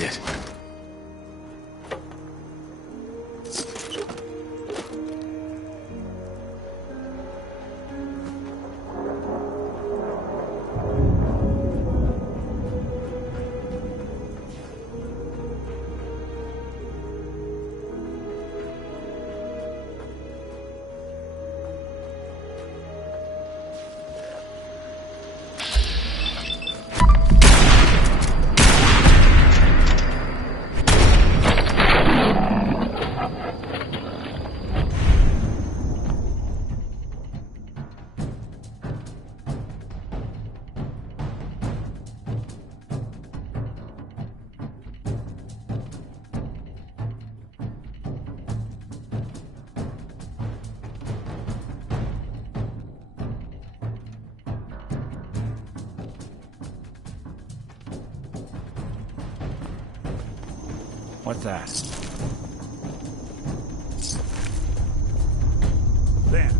That's it. What's that? There.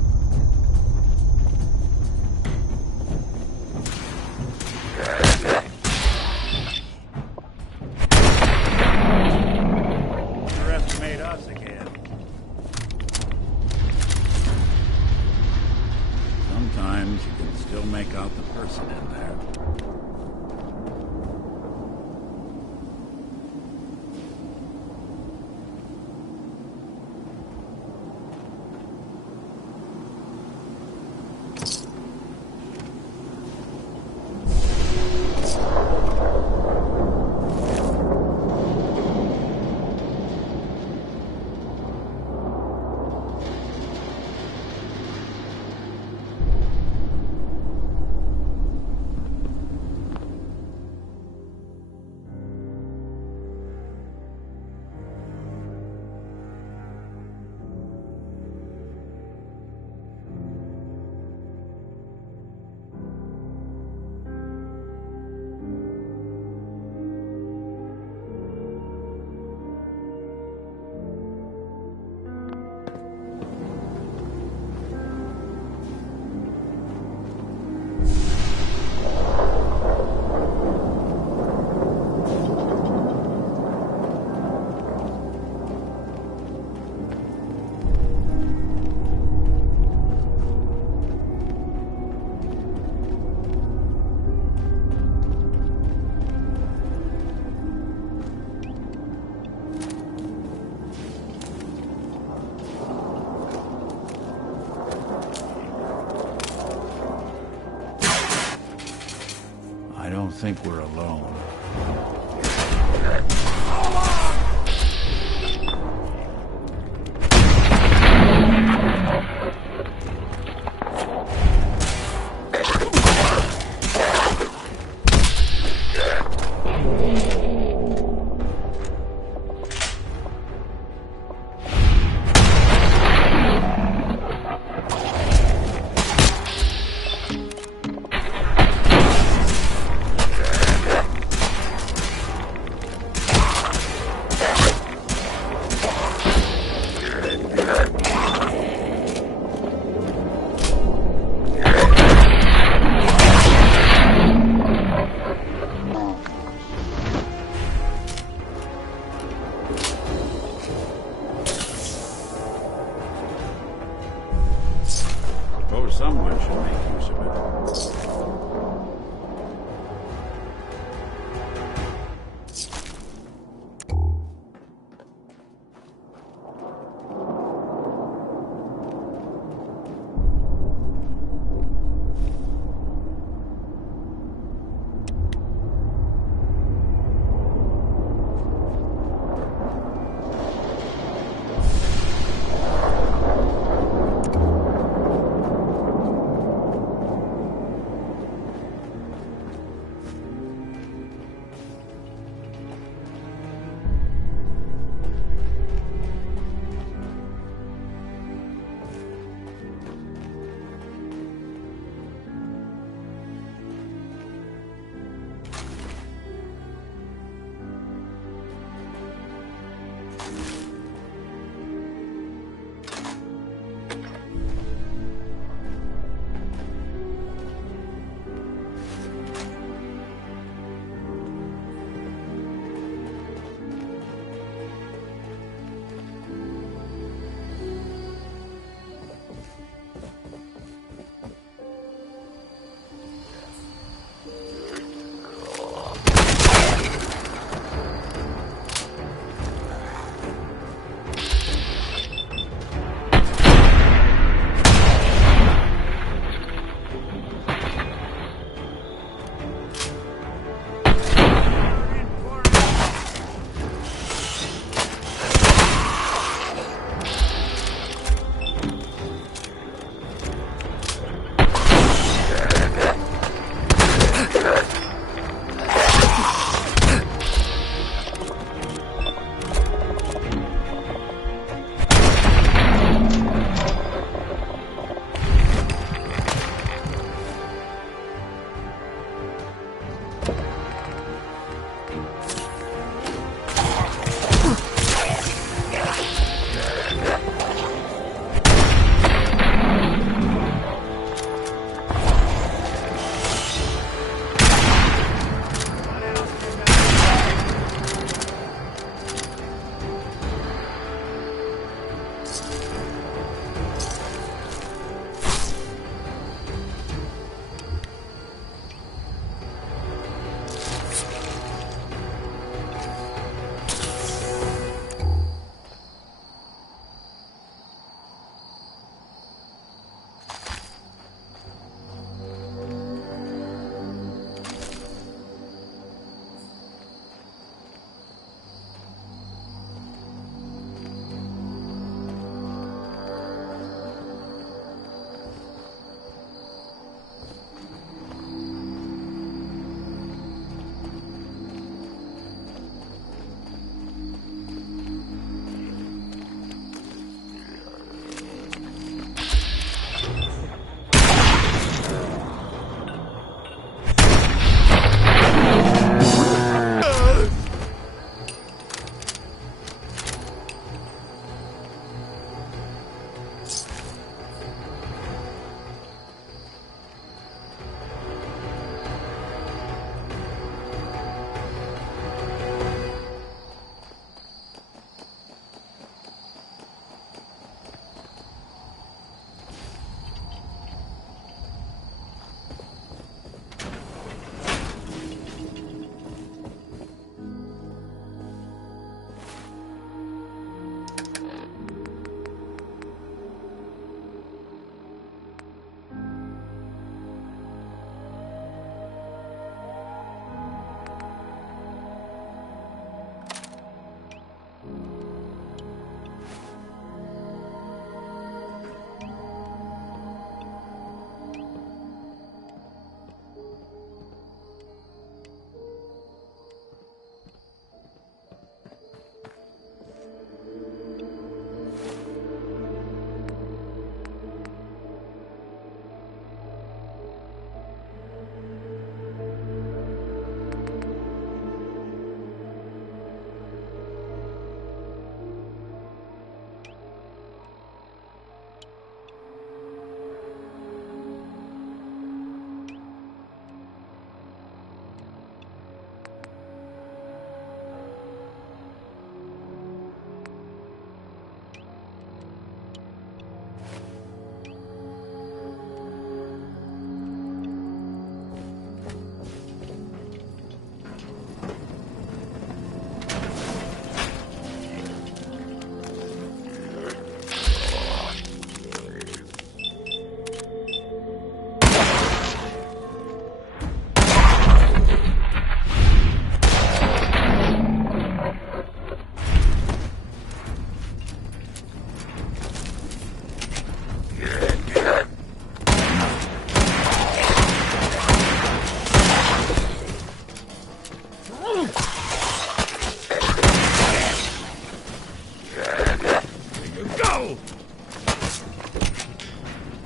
Underestimate us again. Sometimes you can still make out the person in there. I don't think we're alone. Suppose someone should make use of it.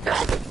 Blast.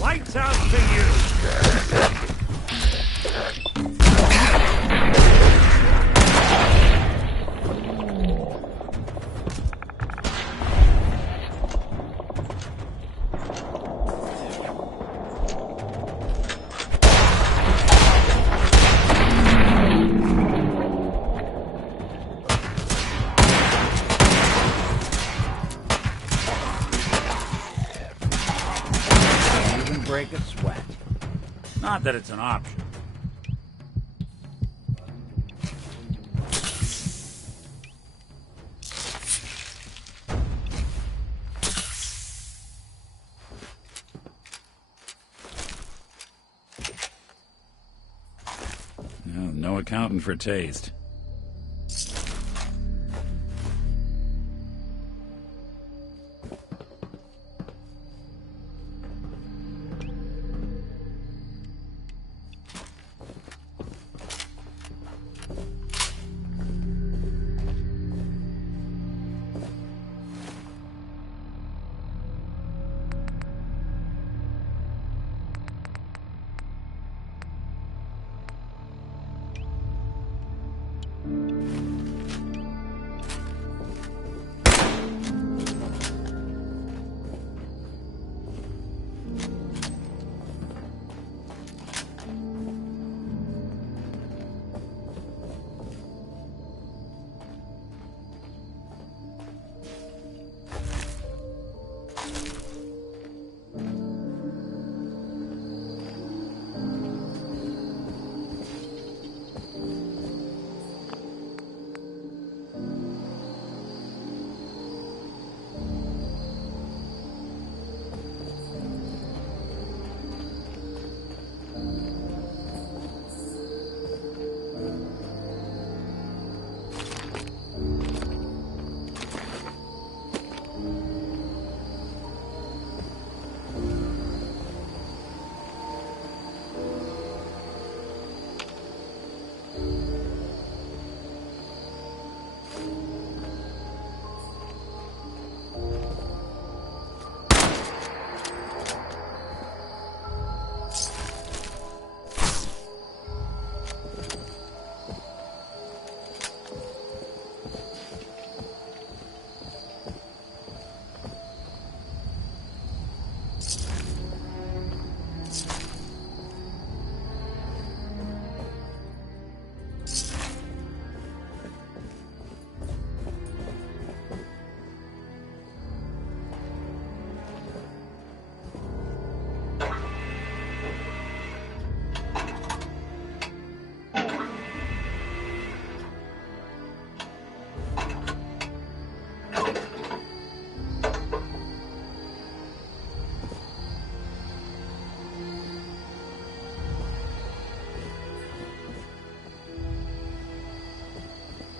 Lights out to you! Even break a sweat. Not that it's an option. No accounting for taste.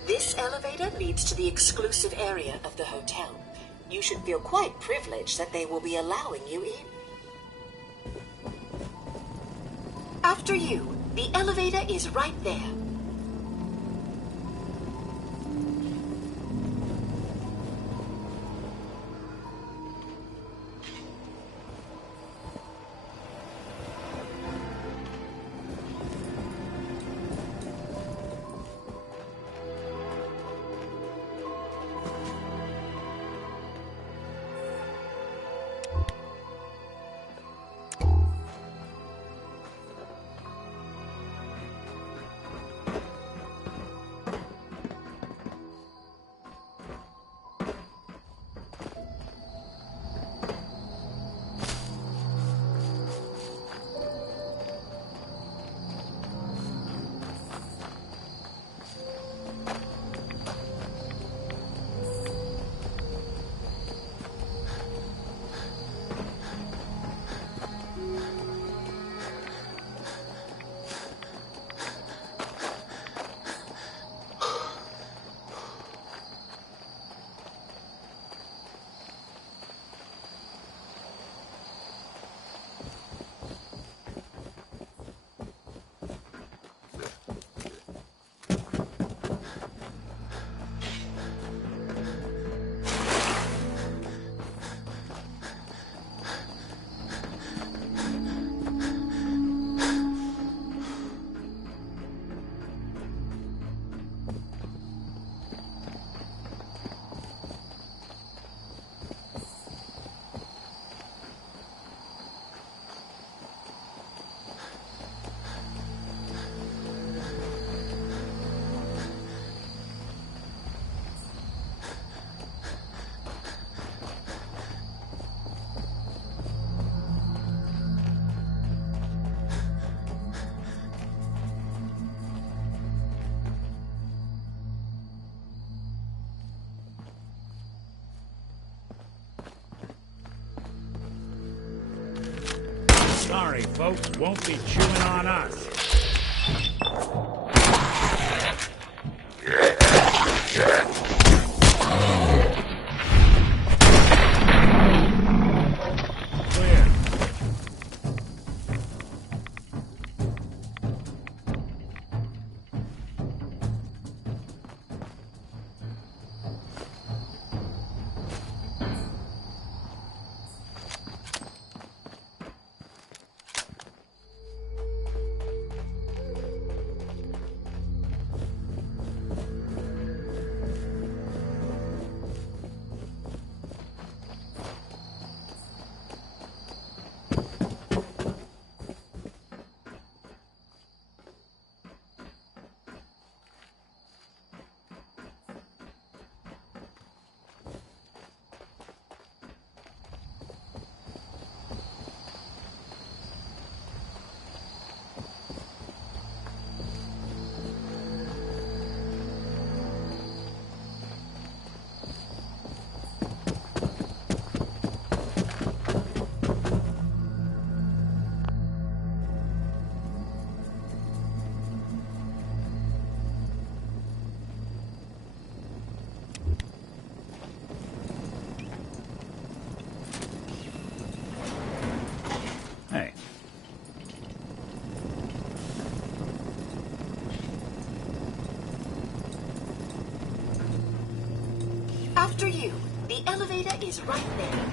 This elevator leads to the exclusive area of the hotel. You should feel quite privileged that they will be allowing you in. After you, the elevator is right there. Sorry, folks, won't be chewing on us. Clear. Hey. After you. The elevator is right there.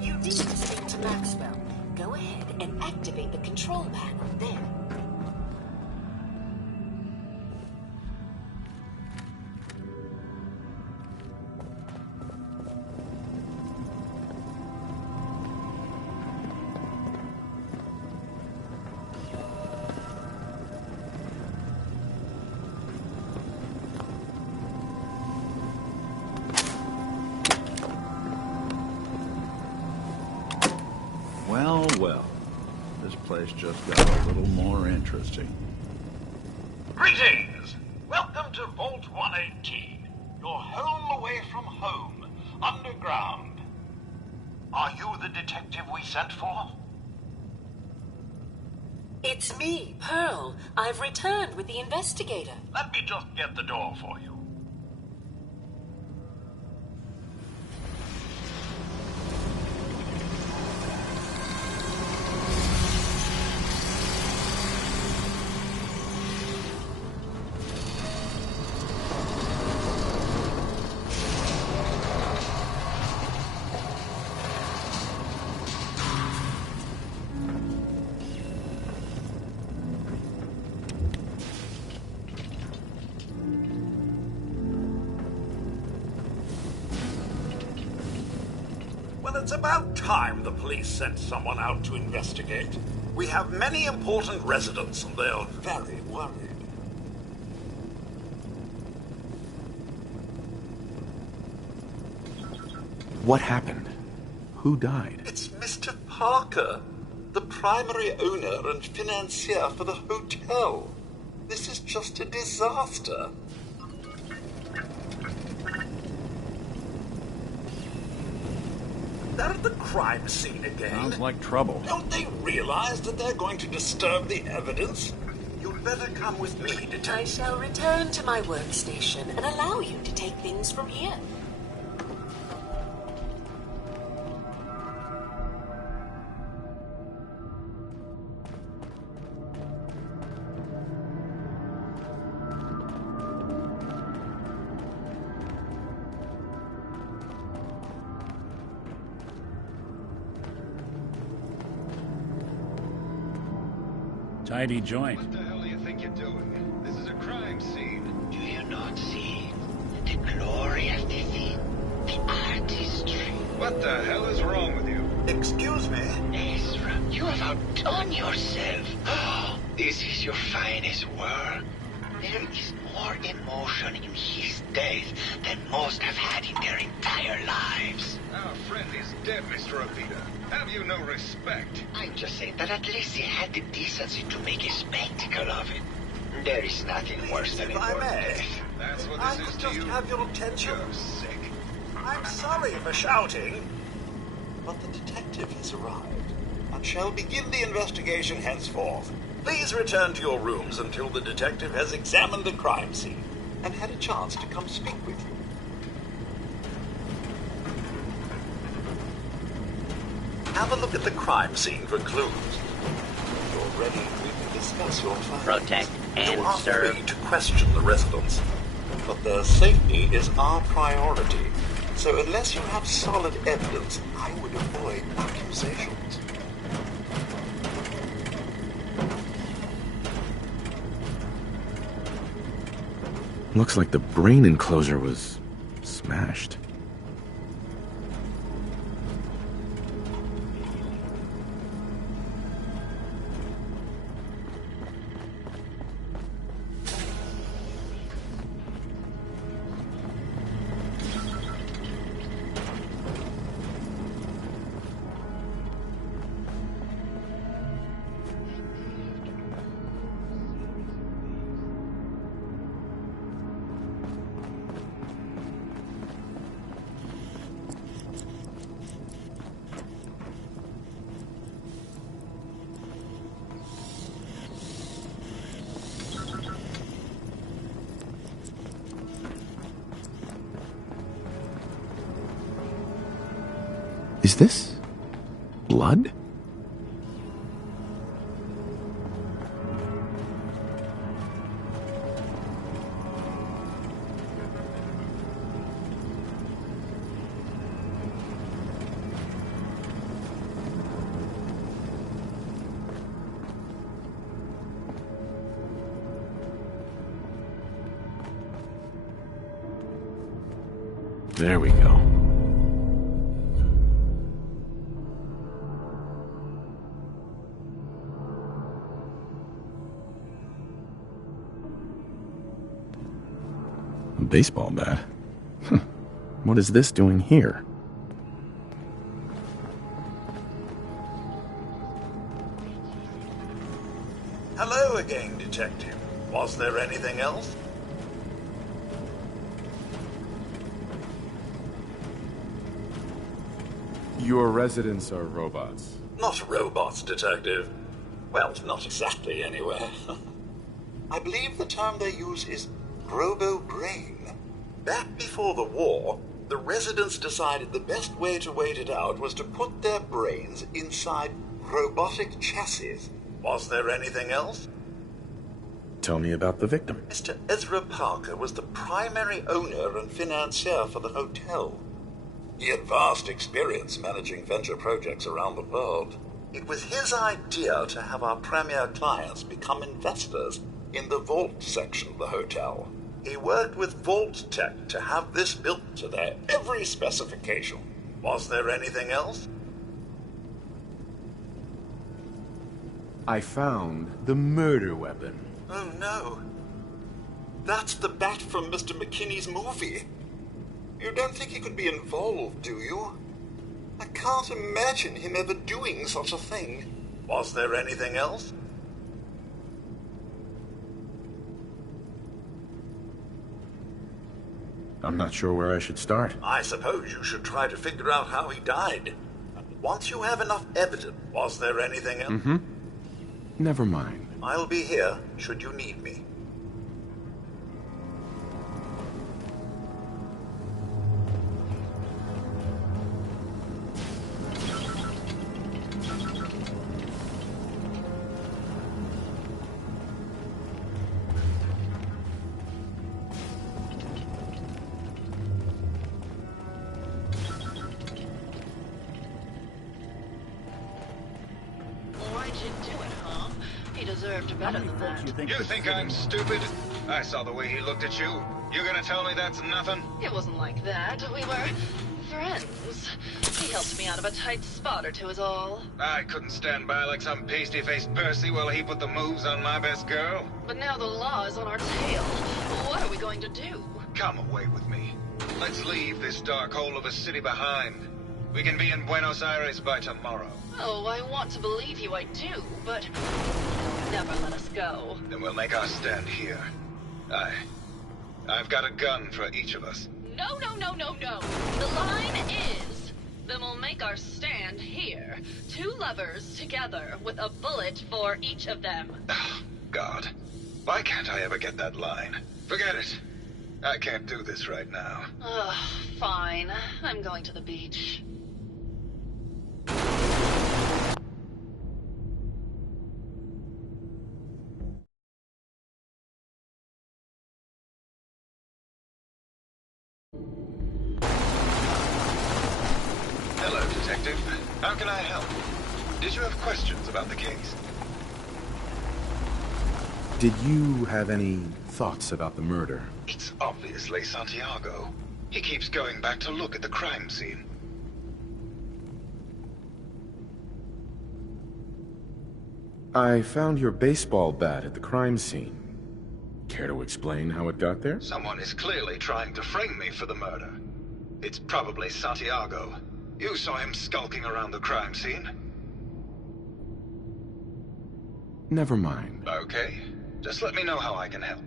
You need to speak to Maxwell. Go ahead and activate the control panel there. Well, well. This place just got a little more interesting. Greetings! Welcome to Vault 118. Your home away from home, underground. Are you the detective we sent for? It's me, Pearl. I've returned with the investigator. Let me just get the door for you. Well, it's about time the police sent someone out to investigate. We have many important residents, and they're very worried. What happened? Who died? It's Mr. Parker, the primary owner and financier for the hotel. This is just a disaster. They're at the crime scene again. Sounds like trouble. Don't they realize that they're going to disturb the evidence? You better come with me, Detective. I shall return to my workstation and allow you to take things from here. Tidy joint. What the hell do you think you're doing? This is a crime scene. Do you not see the glory of the thing? The artistry. What the hell is wrong with you? Excuse me? Ezra, you have outdone yourself. This is your finest work. There is more emotion in his death than most have had in their entire lives. Our friend is dead, Mr. Opita. Have you no respect? I'm just saying that at least he had the decency to make a spectacle of it. There is nothing worse than a If I word may, death. That's what I this is could to just you? have your attention. You're sick. I'm sorry for shouting, but the detective has arrived and shall begin the investigation henceforth. Please return to your rooms until the detective has examined the crime scene and had a chance to come speak with you. Have a look at the crime scene for clues. When you're ready, we can discuss your findings. Protect and You are serve. free to question the residents, but their safety is our priority. So unless you have solid evidence, I would avoid accusations. Looks like the brain enclosure was smashed. Is this blood? There we go. A baseball bat? What is this doing here? Hello again, Detective. Was there anything else? Your residents are robots. Not robots, Detective. Well, not exactly, anyway. I believe the term they use is robo-brain. Back before the war, the residents decided the best way to wait it out was to put their brains inside robotic chassis. Was there anything else? Tell me about the victim. Mr. Ezra Parker was the primary owner and financier for the hotel. He had vast experience managing venture projects around the world. It was his idea to have our premier clients become investors in the vault section of the hotel. He worked with Vault Tech to have this built to their every specification. Was there anything else? I found the murder weapon. Oh no. That's the bat from Mr. McKinney's movie. You don't think he could be involved, do you? I can't imagine him ever doing such a thing. Was there anything else? I'm not sure where I should start. I suppose you should try to figure out how he died. Once you have enough evidence, was there anything else? Never mind. I'll be here should you need me. Why'd you do it, huh? He deserved better than that. You think I'm stupid? I saw the way he looked at you. You gonna tell me that's nothing? It wasn't like that. We were friends. He helped me out of a tight spot or two is all. I couldn't stand by like some pasty-faced Percy while he put the moves on my best girl. But now the law is on our tail. What are we going to do? Come away with me. Let's leave this dark hole of a city behind. We can be in Buenos Aires by tomorrow. Oh, I want to believe you, I do, but never let us go. Then we'll make our stand here. I've got a gun for each of us. No, no, no, no, no. The line is, then we'll make our stand here. 2 lovers together with a bullet for each of them. Oh, God. Why can't I ever get that line? Forget it. I can't do this right now. Ugh, fine. I'm going to the beach. Hello, Detective. How can I help? Did you have questions about the case? Did you have any thoughts about the murder? It's obviously Santiago. He keeps going back to look at the crime scene. I found your baseball bat at the crime scene. Care to explain how it got there? Someone is clearly trying to frame me for the murder. It's probably Santiago. You saw him skulking around the crime scene. Never mind. Okay. Just let me know how I can help.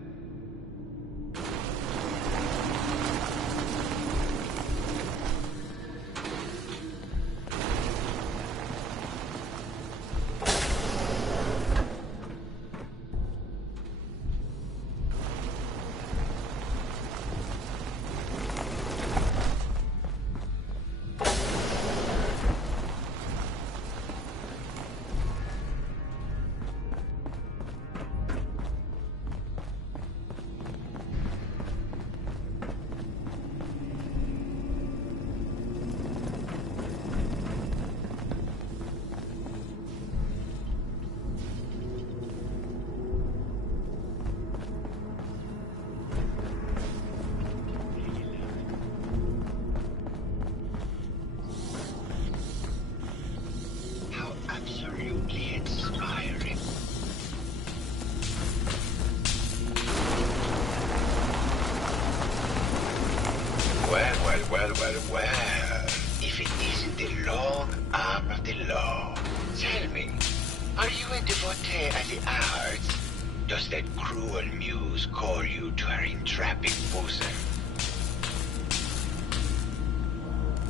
How absolutely inspiring. Well. If it isn't the long arm of the law. Tell me, are you a devotee of the arts? Does that cruel muse call you to her entrapping bosom?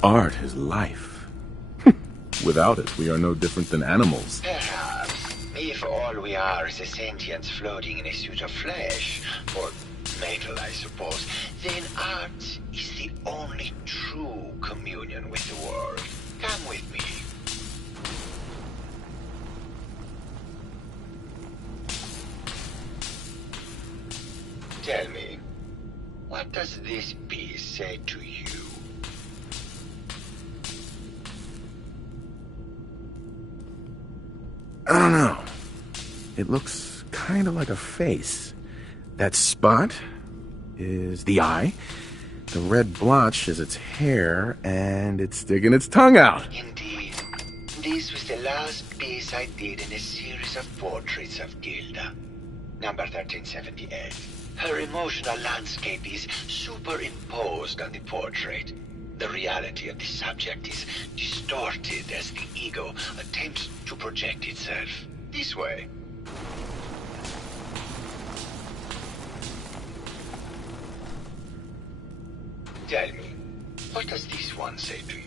Art is life. Without it, we are no different than animals. Perhaps, if all we are is a sentience floating in a suit of flesh, or metal, I suppose, then art is the only true communion with the world. Come with me. Tell me, what does this piece say to you? I don't know. It looks kind of like a face. That spot is the eye. The red blotch is its hair, and it's sticking its tongue out. Indeed. This was the last piece I did in a series of portraits of Gilda. Number 1378. Her emotional landscape is superimposed on the portrait. The reality of the subject is distorted as the ego attempts to project itself. This way. Tell me, what does this one say to you?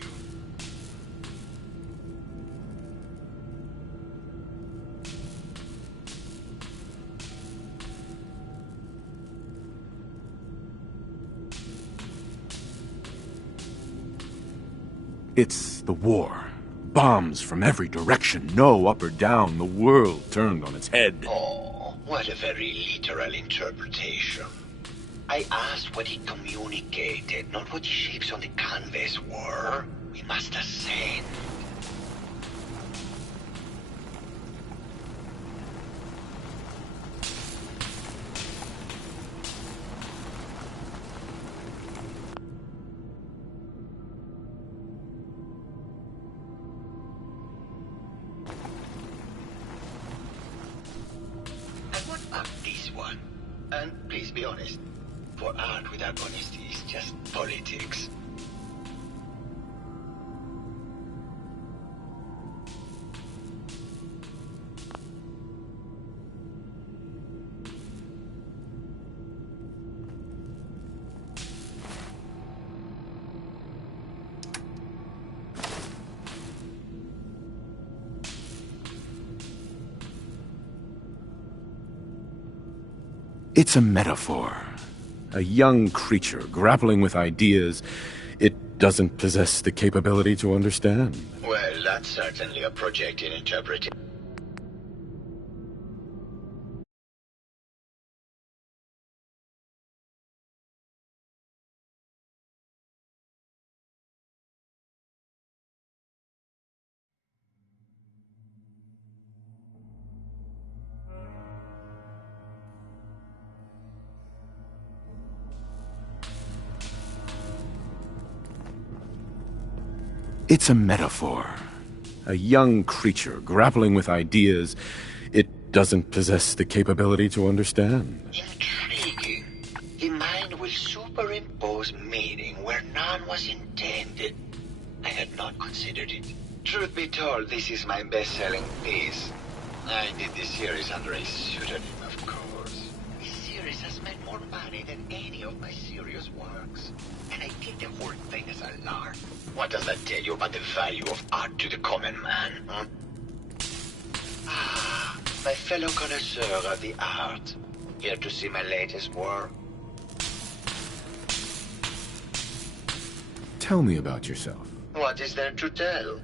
It's the war. Bombs from every direction, no up or down, the world turned on its head. Oh, what a very literal interpretation. I asked what he communicated, not what the shapes on the canvas were. We must ascend. And what about this one? And please be honest. For art without honesty is just politics. It's a metaphor. A young creature grappling with ideas it doesn't possess the capability to understand. Well, that's certainly a projected interpretation. It's a metaphor. A young creature grappling with ideas it doesn't possess the capability to understand. Intriguing. The mind will superimpose meaning where none was intended. I had not considered it. Truth be told, this is my best-selling piece. I did this series under a pseudonym, of course. This series has made more money than any of my serious works. And I did the whole thing as a lark. What does that tell you about the value of art to the common man, huh? Ah, my fellow connoisseur of the art. Here to see my latest work? Tell me about yourself. What is there to tell?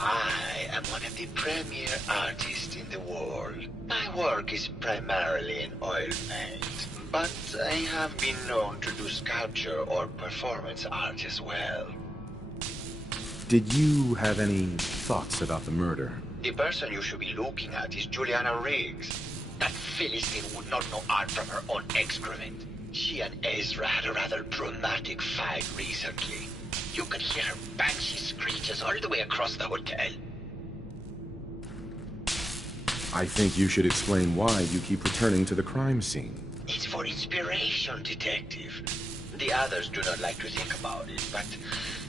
I am one of the premier artists in the world. My work is primarily in oil paint, but I have been known to do sculpture or performance art as well. Did you have any thoughts about the murder? The person you should be looking at is Juliana Riggs. That Philistine would not know art from her own excrement. She and Ezra had a rather dramatic fight recently. You could hear her banshee screeches all the way across the hotel. I think you should explain why you keep returning to the crime scene. It's for inspiration, detective. The others do not like to think about it, but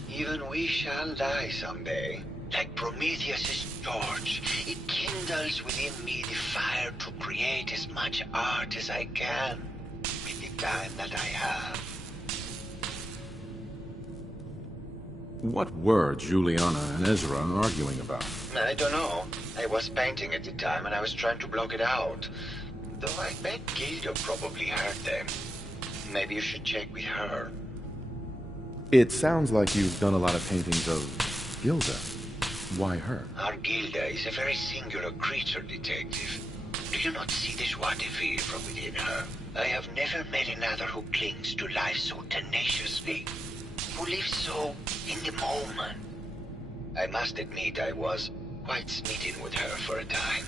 even we shall die someday. Like Prometheus' torch, it kindles within me the fire to create as much art as I can with the time that I have. What were Juliana and Ezra arguing about? I don't know. I was painting at the time and I was trying to block it out. Though I bet Gilda probably heard them. Maybe you should check with her. It sounds like you've done a lot of paintings of Gilda. Why her? Our Gilda is a very singular creature, detective. Do you not see the joie de vivre from within her? I have never met another who clings to life so tenaciously. Who lives so in the moment. I must admit I was quite smitten with her for a time.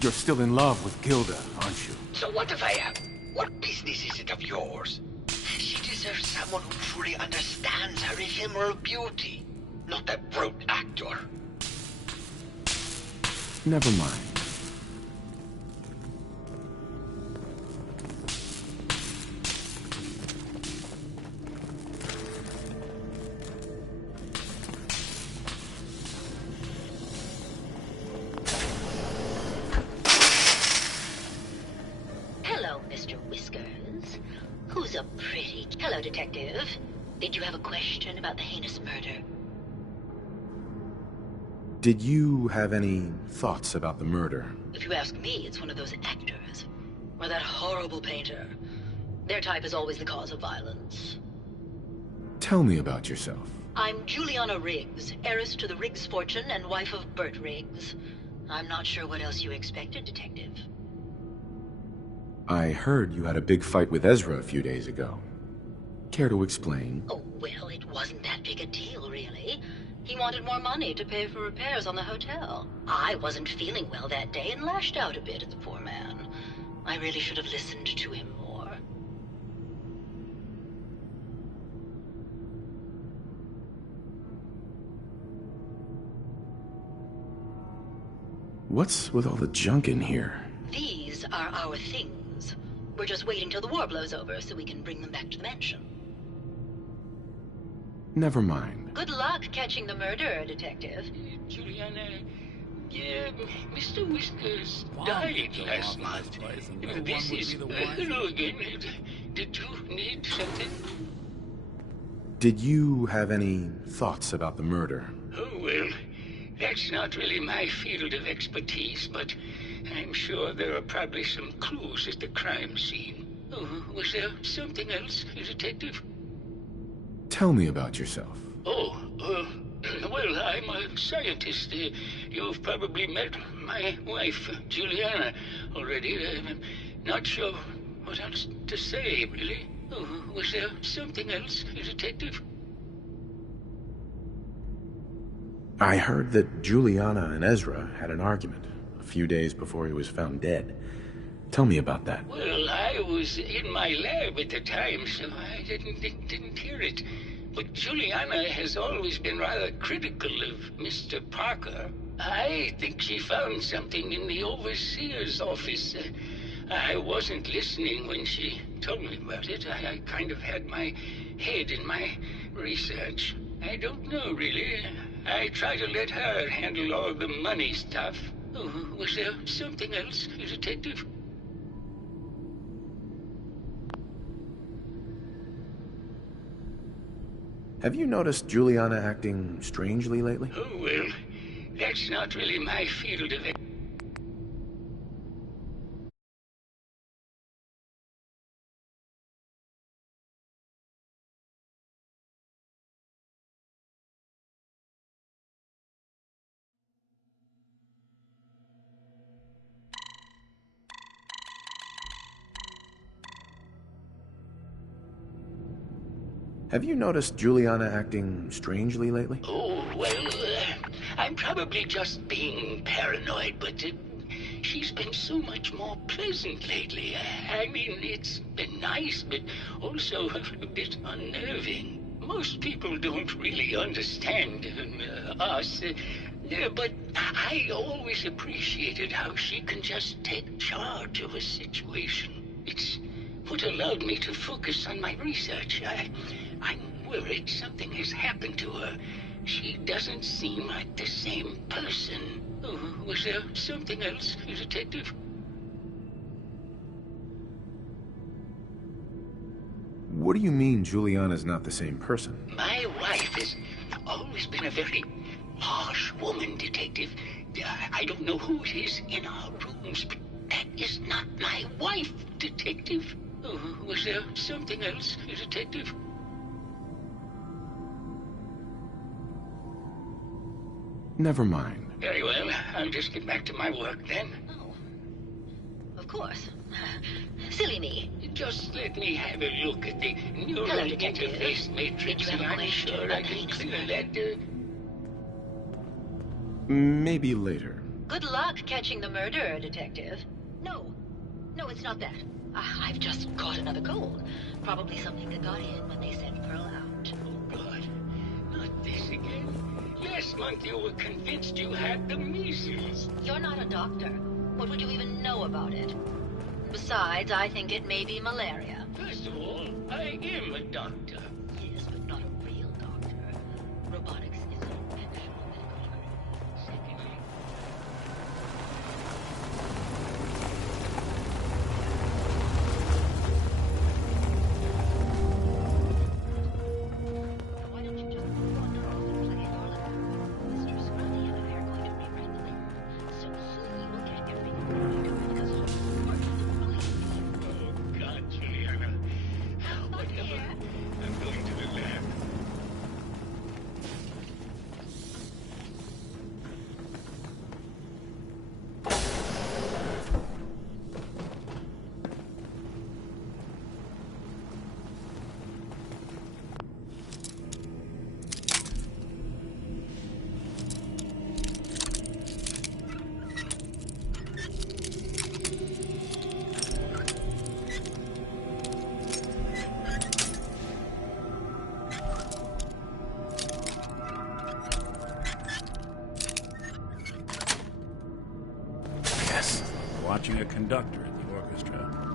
You're still in love with Gilda, aren't you? So what if I am? What business is it of yours? She deserves someone who truly understands her ephemeral beauty, not a brute actor. Never mind. Hello, Detective. Did you have a question about the heinous murder? Did you have any thoughts about the murder? If you ask me, it's one of those actors. Or that horrible painter. Their type is always the cause of violence. Tell me about yourself. I'm Juliana Riggs, heiress to the Riggs fortune and wife of Bert Riggs. I'm not sure what else you expected, Detective. I heard you had a big fight with Ezra a few days ago. Care to explain? Oh, well, it wasn't that big a deal, really. He wanted more money to pay for repairs on the hotel. I wasn't feeling well that day and lashed out a bit at the poor man. I really should have listened to him more. What's with all the junk in here? These are our things. We're just waiting till the war blows over so we can bring them back to the mansion. Never mind. Good luck catching the murderer, Detective. Juliana, Mr. Whiskers died last month. This is... hello again. Did you need something? Did you have any thoughts about the murder? Oh, well, that's not really my field of expertise, but I'm sure there are probably some clues at the crime scene. Oh, was there something else, Detective? Tell me about yourself. Oh, well, I'm a scientist. You've probably met my wife, Juliana, already. I'm not sure what else to say, really. Oh, was there something else, Detective? I heard that Juliana and Ezra had an argument a few days before he was found dead. Tell me about that. Well, I was in my lab at the time, so I didn't hear it. But Juliana has always been rather critical of Mr. Parker. I think she found something in the overseer's office. I wasn't listening when she told me about it. I kind of had my head in my research. I don't know, really. I try to let her handle all the money stuff. Oh, was there something else, Detective? Have you noticed Juliana acting strangely lately? Oh, well, that's not really my field of it. Have you noticed Juliana acting strangely lately? Oh, well, I'm probably just being paranoid, but she's been so much more pleasant lately. I mean, it's been nice, but also a bit unnerving. Most people don't really understand us, but I always appreciated how she can just take charge of a situation. It's what allowed me to focus on my research. I'm worried something has happened to her. She doesn't seem like the same person. Oh, was there something else, Detective? What do you mean Juliana's not the same person? My wife has always been a very harsh woman, Detective. I don't know who it is in our rooms, but that is not my wife, Detective. Oh, was there something else, Detective? Never mind. Very well. I'll just get back to my work then. Oh, of course. Silly me. Just let me have a look at the neural interface matrix, and I'm sure I can clear that. Maybe later. Good luck catching the murderer, Detective. No, it's not that. I've just caught another cold. Probably something that got in when they sent Pearl out. Oh, God. Not this again. Last month you were convinced you had the measles. You're not a doctor. What would you even know about it? Besides, I think it may be malaria. First of all, I am a doctor. Yes, but not a real doctor. Robotics is an infection that could hurt. Secondly, why don't you just wander off and play your letter? Mr. Scrubby and I are going to rewrite the letter. So soon we will get everything we need to it because it's important to believe. watching a conductor at the orchestra.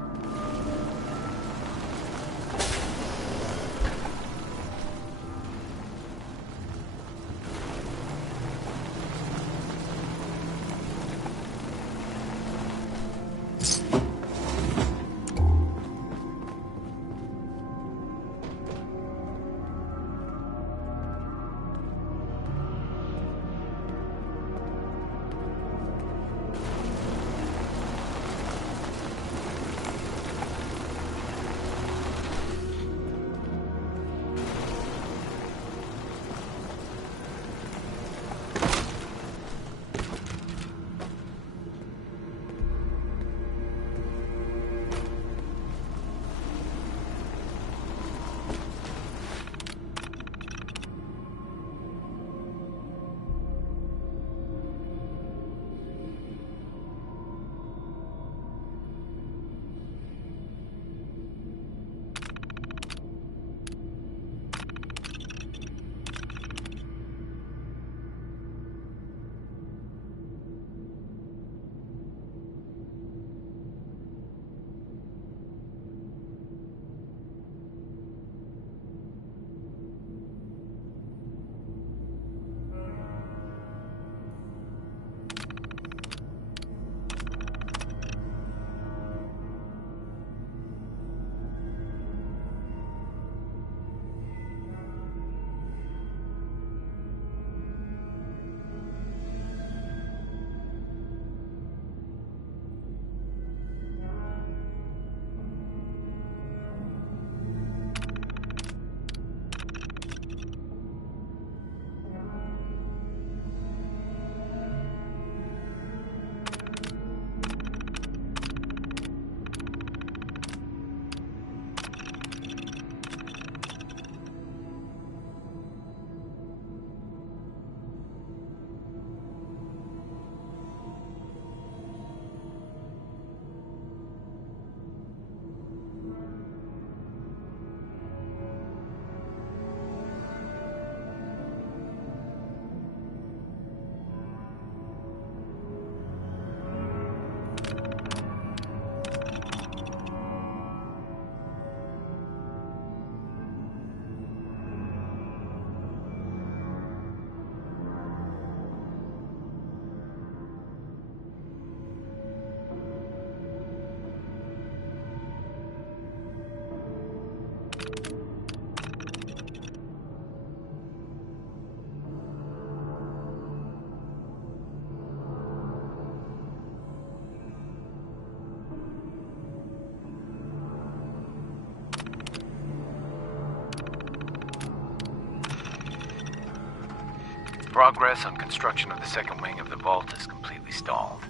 Progress on construction of the second wing of the vault is completely stalled.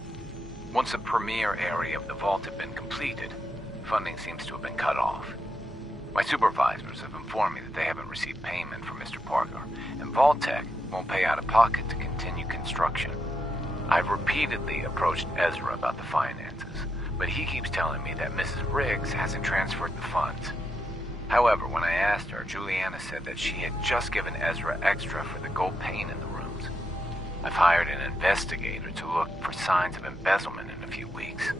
Once the premier area of the vault had been completed, funding seems to have been cut off. My supervisors have informed me that they haven't received payment from Mr. Parker, and Vault-Tec won't pay out of pocket to continue construction. I've repeatedly approached Ezra about the finances, but he keeps telling me that Mrs. Briggs hasn't transferred the funds. However, when I asked her, Juliana said that she had just given Ezra extra for the gold paint in the rooms. I've hired an investigator to look for signs of embezzlement in a few weeks.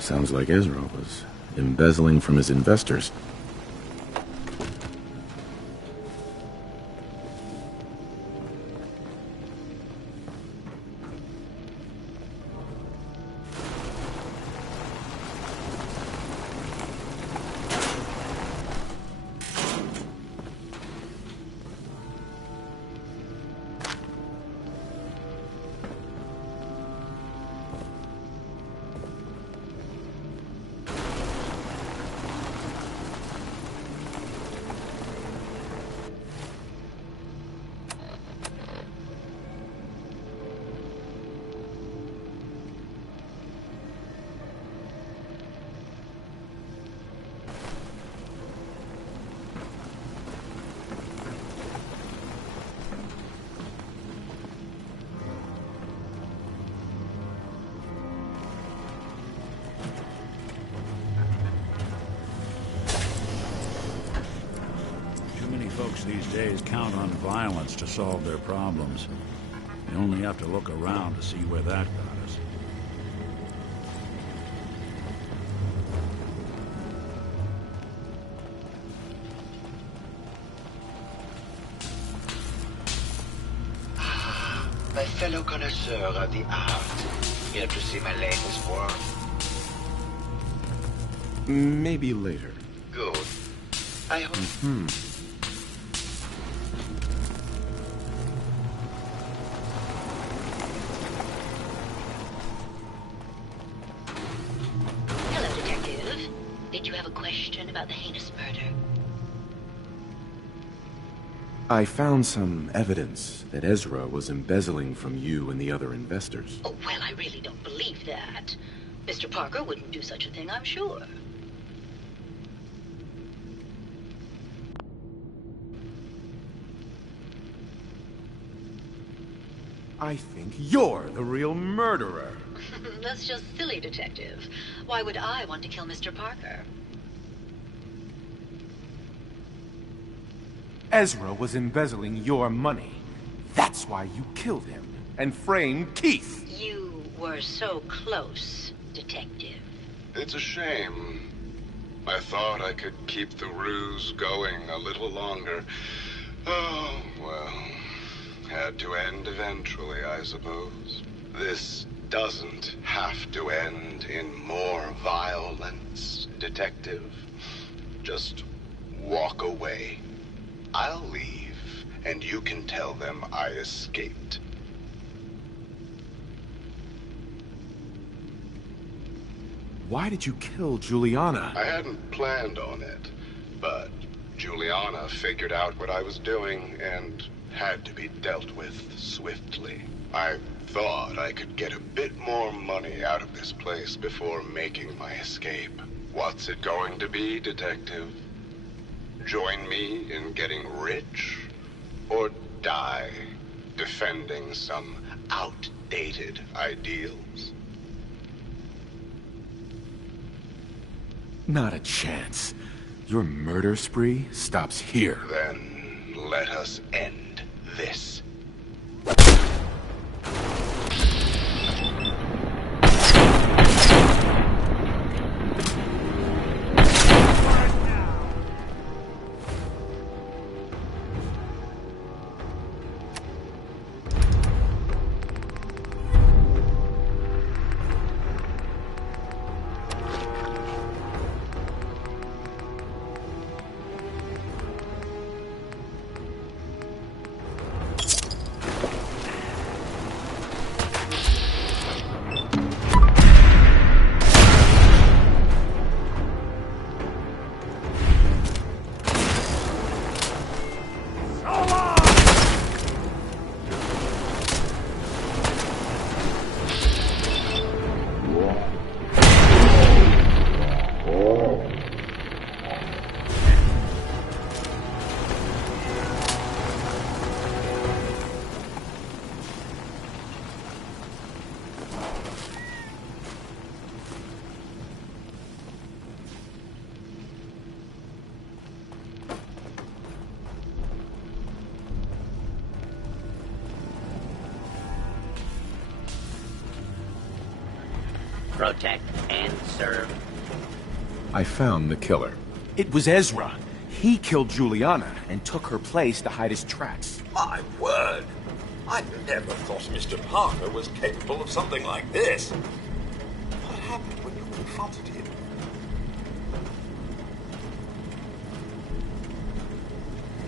Sounds like Ezra was embezzling from his investors. Folks these days count on violence to solve their problems. You only have to look around to see where that got us. My fellow connoisseur of the art, here to see my latest work. Maybe later. Good. I hope... Hello, Detective. Did you have a question about the heinous murder? I found some evidence that Ezra was embezzling from you and the other investors. Oh, well, I really don't believe that. Mr. Parker wouldn't do such a thing, I'm sure. I think you're the real murderer. That's just silly, Detective. Why would I want to kill Mr. Parker? Ezra was embezzling your money. That's why you killed him and framed Keith. You were so close, Detective. It's a shame. I thought I could keep the ruse going a little longer. Oh, well. Had to end eventually, I suppose. This doesn't have to end in more violence, Detective. Just walk away. I'll leave, and you can tell them I escaped. Why did you kill Juliana? I hadn't planned on it, but Juliana figured out what I was doing and had to be dealt with swiftly. I thought I could get a bit more money out of this place before making my escape. What's it going to be, Detective? Join me in getting rich? Or die defending some outdated ideals? Not a chance. Your murder spree stops here. Then let us end this. Protect and serve. I found the killer. It was Ezra. He killed Juliana and took her place to hide his tracks. My word! I never thought Mr. Parker was capable of something like this. What happened when you confronted him?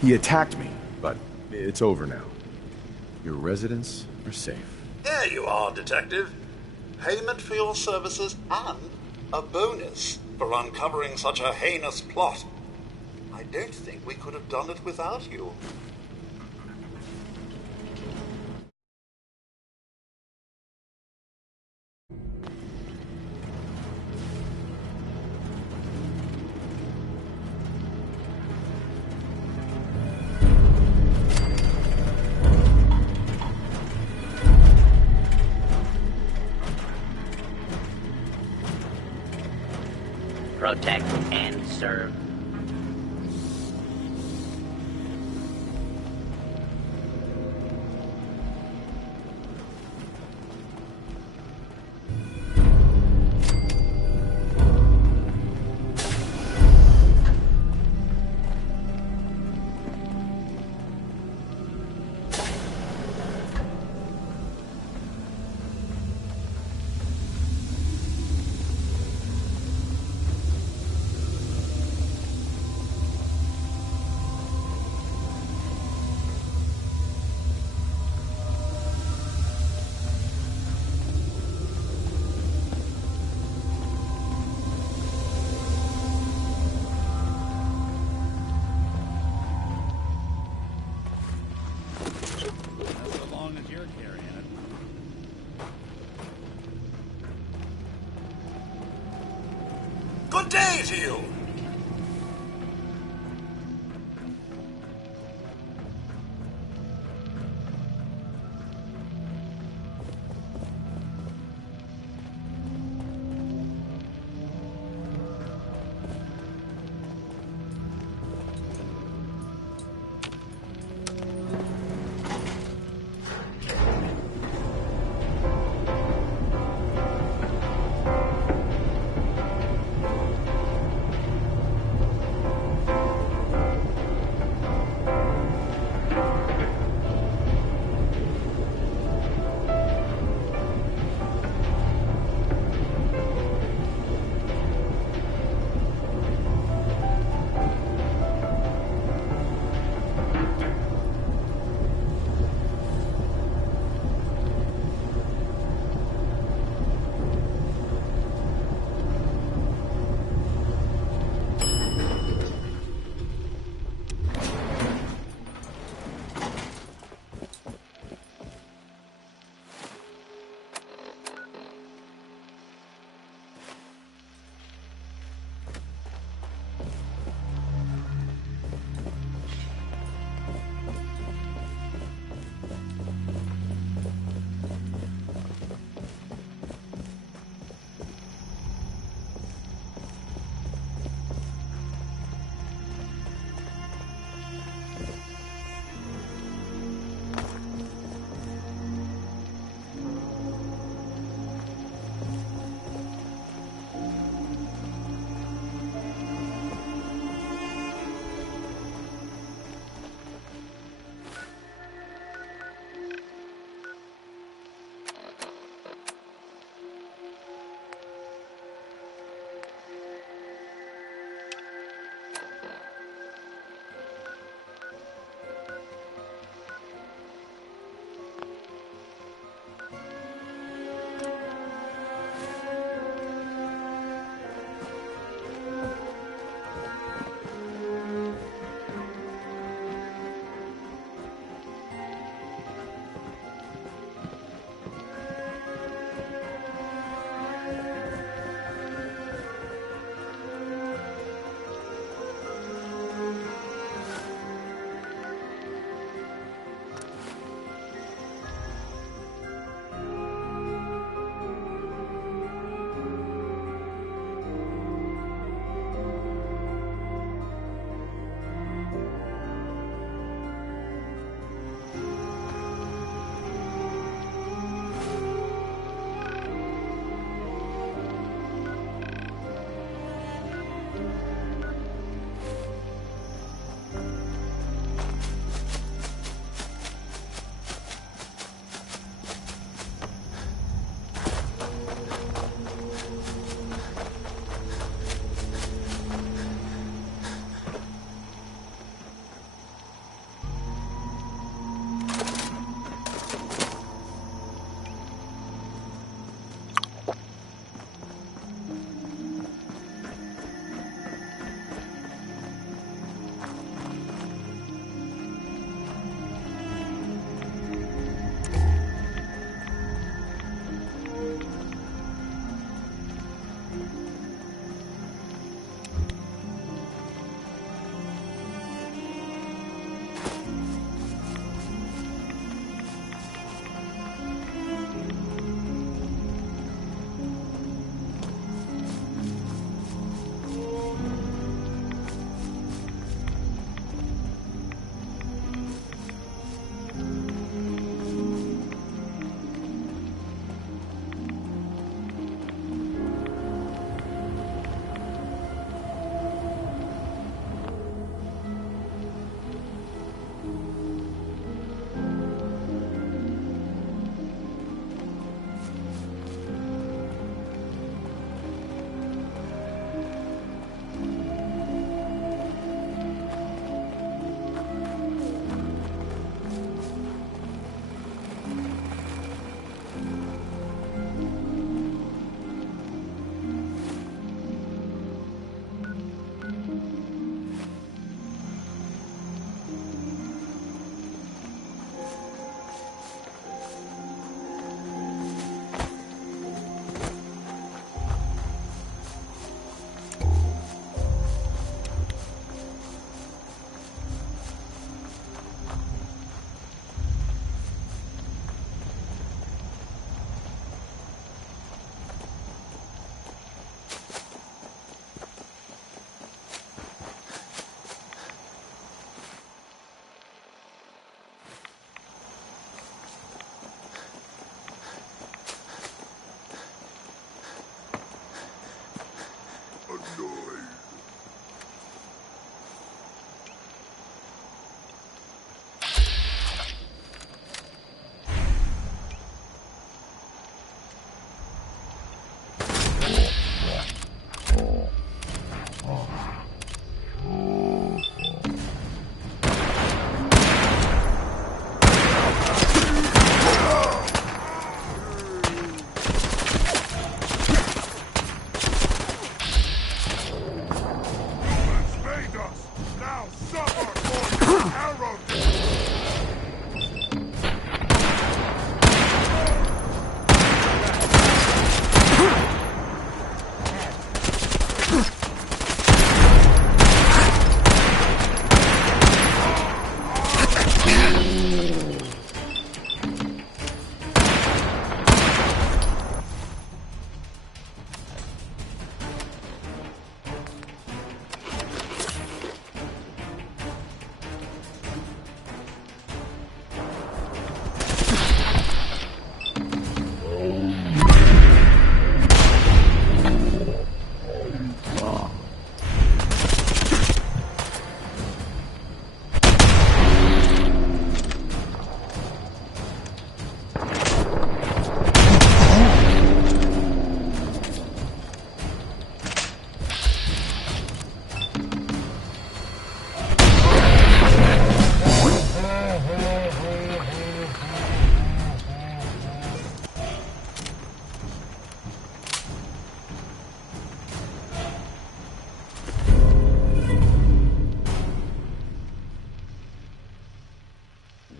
He attacked me, but it's over now. Your residents are safe. There you are, Detective. Payment for your services and a bonus for uncovering such a heinous plot. I don't think we could have done it without you. Protect and serve. Good day to you.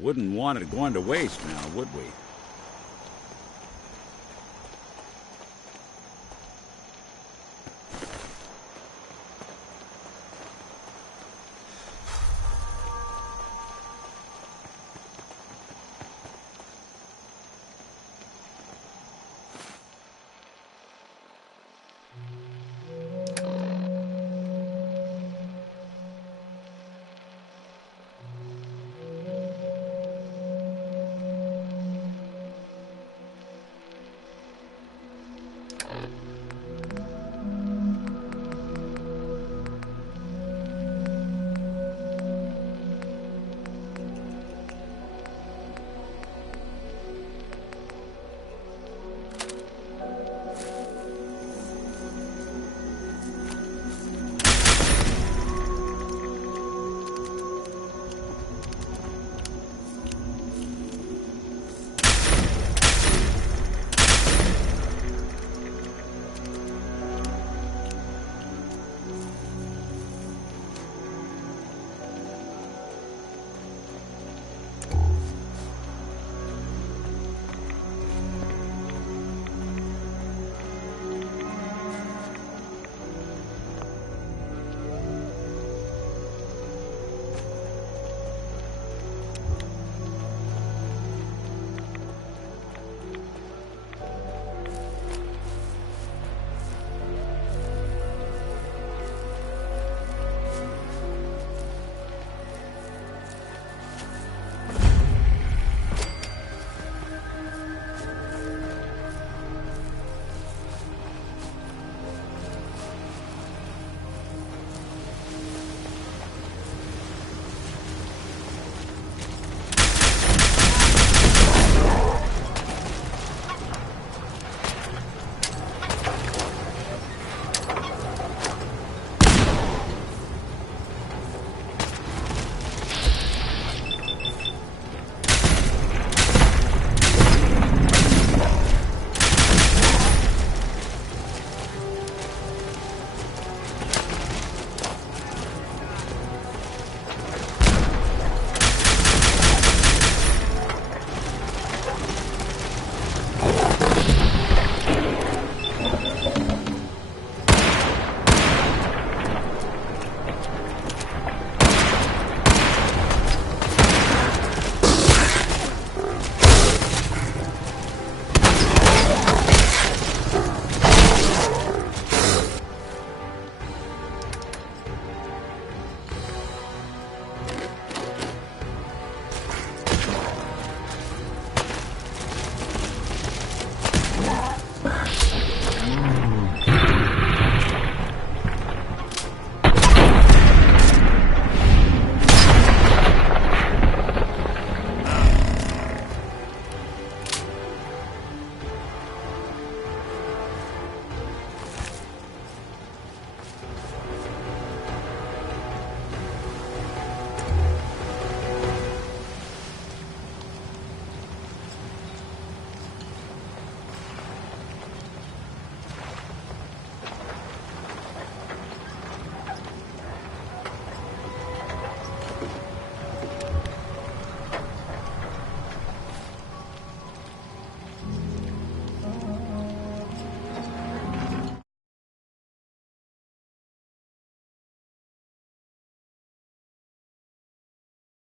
wouldn't want it going to waste now, would we?